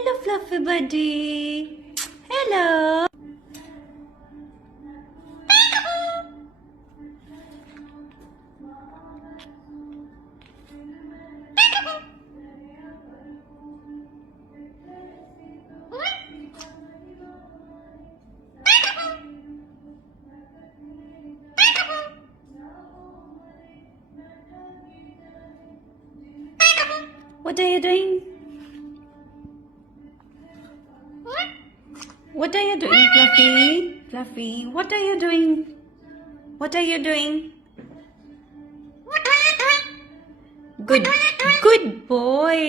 Hello, Fluffy buddy. Hello. What are you doing? What are you doing, Fluffy? Fluffy, what are you doing? What are you doing? Good boy.